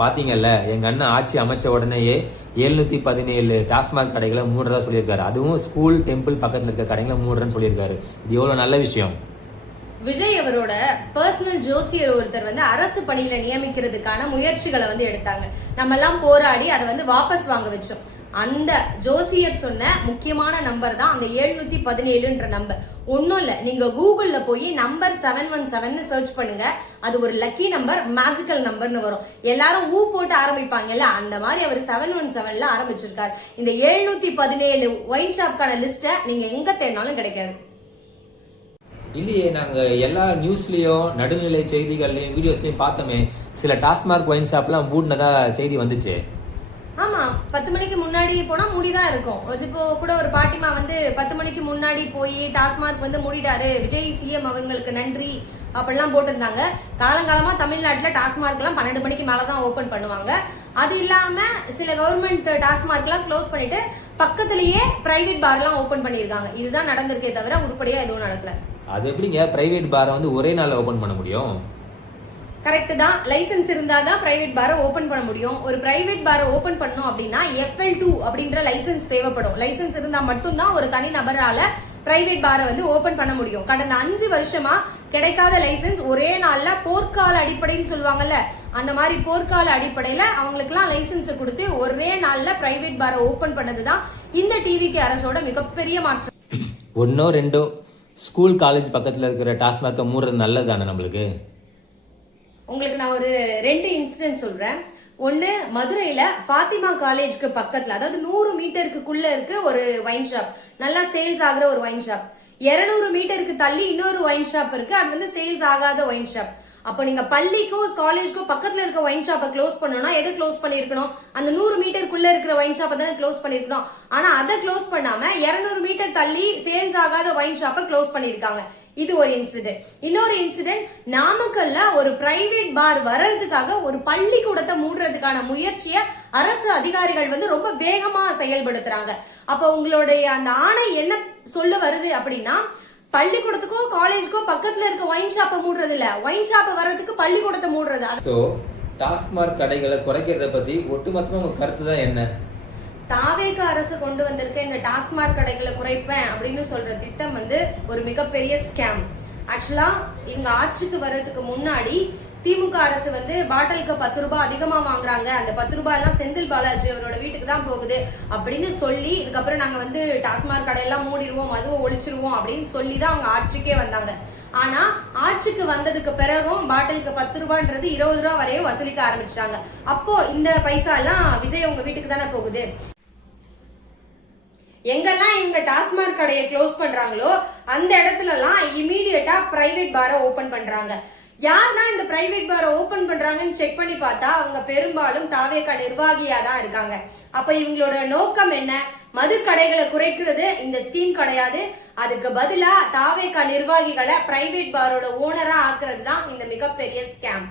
பாத்தீங்கல்ல, எங்க அண்ணன் ஆட்சி அமைச்ச உடனேயே 717 டாஸ்மாக் கடைகளை மூடுறதா சொல்லியிருக்காரு. அதுவும் ஸ்கூல் டெம்பிள் பக்கத்துல இருக்க கடைகளை மூடுறேன்னு சொல்லியிருக்காரு. இது எவ்வளவு நல்ல விஷயம். விஜய் அவரோட பர்சனல் ஜோசியர் ஒருத்தர் அரசு பணியில நியமிக்கிறதுக்கான முயற்சிகளை எடுத்தாங்க. நம்ம எல்லாம் போராடி அதை வாபஸ் வாங்க வச்சோம். அந்த ஜோசியர் சொன்ன முக்கியமான நம்பர் தான் அந்த 717ன்ற நம்பர். ஒன்னும் இல்ல, நீங்க கூகுள்ல போய் நம்பர் 717 சர்ச் பண்ணுங்க. அது ஒரு லக்கி நம்பர், மேஜிக்கல் நம்பர்னு வரும். எல்லாரும் ஊ போட்டு ஆரம்பிப்பாங்கல்ல, அந்த மாதிரி அவர் 717ல ஆரம்பிச்சிருக்காரு. இந்த 717 ஒயின் ஷாப்கான லிஸ்ட நீங்க எங்க தேடினாலும் கிடைக்காது. இல்லையே, நாங்க எல்லா நியூஸ்லயும் நடுநிலை செய்திகள்லயும் வீடியோஸ்லயும் பார்த்தோமே, சில டாஸ்மாக் ஒயின் ஷாப்லாம் மூடினதா செய்தி வந்துச்சு. ஆமா, 10 மணிக்கு முன்னாடி போனா மூடிதான் இருக்கும். இப்போ கூட ஒரு பாட்டிமா 10 மணிக்கு முன்னாடி போய் டாஸ்மாக் மூடிட்டாரு, விஜய் சிஎம் அவங்களுக்கு நன்றி அப்படிலாம் போட்டிருந்தாங்க. காலங்காலமா தமிழ்நாட்டுல டாஸ்மாக் எல்லாம் 12 மணிக்கு மேலதான் ஓபன் பண்ணுவாங்க. அது இல்லாம சில கவர்மெண்ட் டாஸ்மாக் எல்லாம் க்ளோஸ் பண்ணிட்டு பக்கத்திலேயே பிரைவேட் பார் எல்லாம் ஓபன் பண்ணிருக்காங்க. இதுதான் நடந்திருக்கே தவிர உருப்படியா எதுவும் நடக்கல. அது எப்படிங்க பிரைவேட் பாரை ஒரே நாள் ஓபன் பண்ண முடியும்? கரெக்ட் தான், லைசன்ஸ் இருந்தாதான் பிரைவேட் பாரை ஓபன் பண்ண முடியும். ஒரு பிரைவேட் பாரை ஓபன் பண்ணணும் அப்படின்னா FL2 அப்படின்ற லைசன்ஸ் தேவைப்படும். லைசன்ஸ் இருந்தா மட்டும்தான் ஒரு தனி நபரால பிரைவேட் பாரை ஓபன் பண்ண முடியும். கடந்த 5 வருஷமா கிடைக்காத லைசன்ஸ் ஒரே நாள்ல போர்க்கால அடிப்படைன்னு சொல்லுவாங்கல்ல, அந்த மாதிரி போர்க்கால அடிப்படையில அவங்களுக்கு எல்லாம் லைசன்ஸ் கொடுத்து ஒரே நாள்ல பிரைவேட் பாரை ஓபன் பண்ணதுதான் இந்த டிவிகே அரசோட மிகப்பெரிய மாற்றம். ஒன்னோ ரெண்டோ ஸ்கூல் காலேஜ் பக்கத்துல இருக்கிற டாஸ்மார்க்கை மூடுறது நல்லதானே நம்மளுக்கு? உங்களுக்கு நான் ஒரு 2 இன்சிடென்ட் சொல்றேன். ஒன்னு, மதுரையில ஃபாத்திமா காலேஜ்க்கு பக்கத்துல, அதாவது 100 மீட்டருக்குள்ள இருக்கு ஒரு ஒயின் ஷாப், நல்லா சேல்ஸ் ஆகுற ஒரு ஒயின் ஷாப். 200 மீட்டருக்கு தள்ளி இன்னொரு ஒயின் ஷாப் இருக்கு, அது சேல்ஸ் ஆகாத ஒயின் ஷாப். அப்போ நீங்க பள்ளிக்கோ காலேஜ்க்கோ பக்கத்துல இருக்க ஒயின் ஷாப்பை க்ளோஸ் பண்ணணும்னா எதை க்ளோஸ் பண்ணிருக்கணும்? அந்த 100 மீட்டருக்குள்ள இருக்கிற ஒயின் ஷாப்பை தானே க்ளோஸ் பண்ணிருக்கணும். ஆனா அதை க்ளோஸ் பண்ணாம 200 மீட்டர் தள்ளி சேல்ஸ் ஆகாத ஒயின் ஷாப்பை க்ளோஸ் பண்ணிருக்காங்க. இது ஒரு இன்சிடென்ட். இன்னொரு இன்சிடென்ட், நாமக்கல்ல ஒரு பிரைவேட் பார் வர்றதுக்காக ஒரு பள்ளிக்கூடத்தை மூடுறதுக்கான முயற்சியை அரசு அதிகாரிகள் ரொம்ப வேகமா செயல்படுத்துறாங்க. அப்ப உங்களுடைய அந்த ஆணை என்ன சொல்ல வருது அப்படின்னா, பள்ளிக்கூடத்துக்கோ காலேஜுக்கோ பக்கத்துல இருக்க ஒயின் ஷாப்பை மூடுறது இல்ல, ஒயின் ஷாப்பை வர்றதுக்கு பள்ளிக்கூடத்தை மூடுறது. சோ டாஸ்மாக் கடைகளை குறைக்கிறத பத்தி ஒட்டுமொத்தமா உங்க கருத்து தான் என்ன? தாவேக அரசு கொண்டு வந்திருக்க இந்த டாஸ்மாக் கடைகளை குறைப்பேன் அப்படின்னு சொல்ற திட்டம் ஒரு மிகப்பெரிய ஸ்கேம். ஆக்சுவலா இவங்க ஆட்சிக்கு வர்றதுக்கு முன்னாடி திமுக அரசு பாட்டிலுக்கு 10 ரூபாய் அதிகமா வாங்குறாங்க, அந்த 10 ரூபாய் எல்லாம் செந்தில் பாலாஜி அவரோட வீட்டுக்கு தான் போகுது அப்படின்னு சொல்லி, இதுக்கப்புறம் நாங்க டாஸ்மாக் கடையெல்லாம் மூடிடுவோம், அதுவும் ஒழிச்சிருவோம் அப்படின்னு சொல்லி தான் அவங்க ஆட்சிக்கே வந்தாங்க. ஆனா ஆட்சிக்கு வந்ததுக்கு பிறகும் பாட்டிலுக்கு 10 ரூபான்றது 20 ரூபாய் வரையும் வசூலிக்க ஆரம்பிச்சிட்டாங்க. அப்போ இந்த பைசா எல்லாம் விஜய் உங்க வீட்டுக்கு தானே போகுது. எங்கெல்லாம் இவங்க டாஸ்மாக் கடையை க்ளோஸ் பண்றாங்களோ அந்த இடத்துல எல்லாம் இமீடியட்டா பிரைவேட் பாரை ஓபன் பண்றாங்க. யாருன்னா இந்த பிரைவேட் பாரை ஓபன் பண்றாங்கன்னு செக் பண்ணி பார்த்தா அவங்க பெரும்பாலும் தாவேகா நிர்வாகியா தான் இருக்காங்க. அப்ப இவங்களோட நோக்கம் என்ன? மது கடைகளை குறைக்கிறது இந்த ஸ்கீம் கிடையாது. அதுக்கு பதிலா தாவேகா நிர்வாகிகளை பிரைவேட் பாரோட ஓனரா ஆக்குறது தான் இந்த மிகப்பெரிய ஸ்கேம்.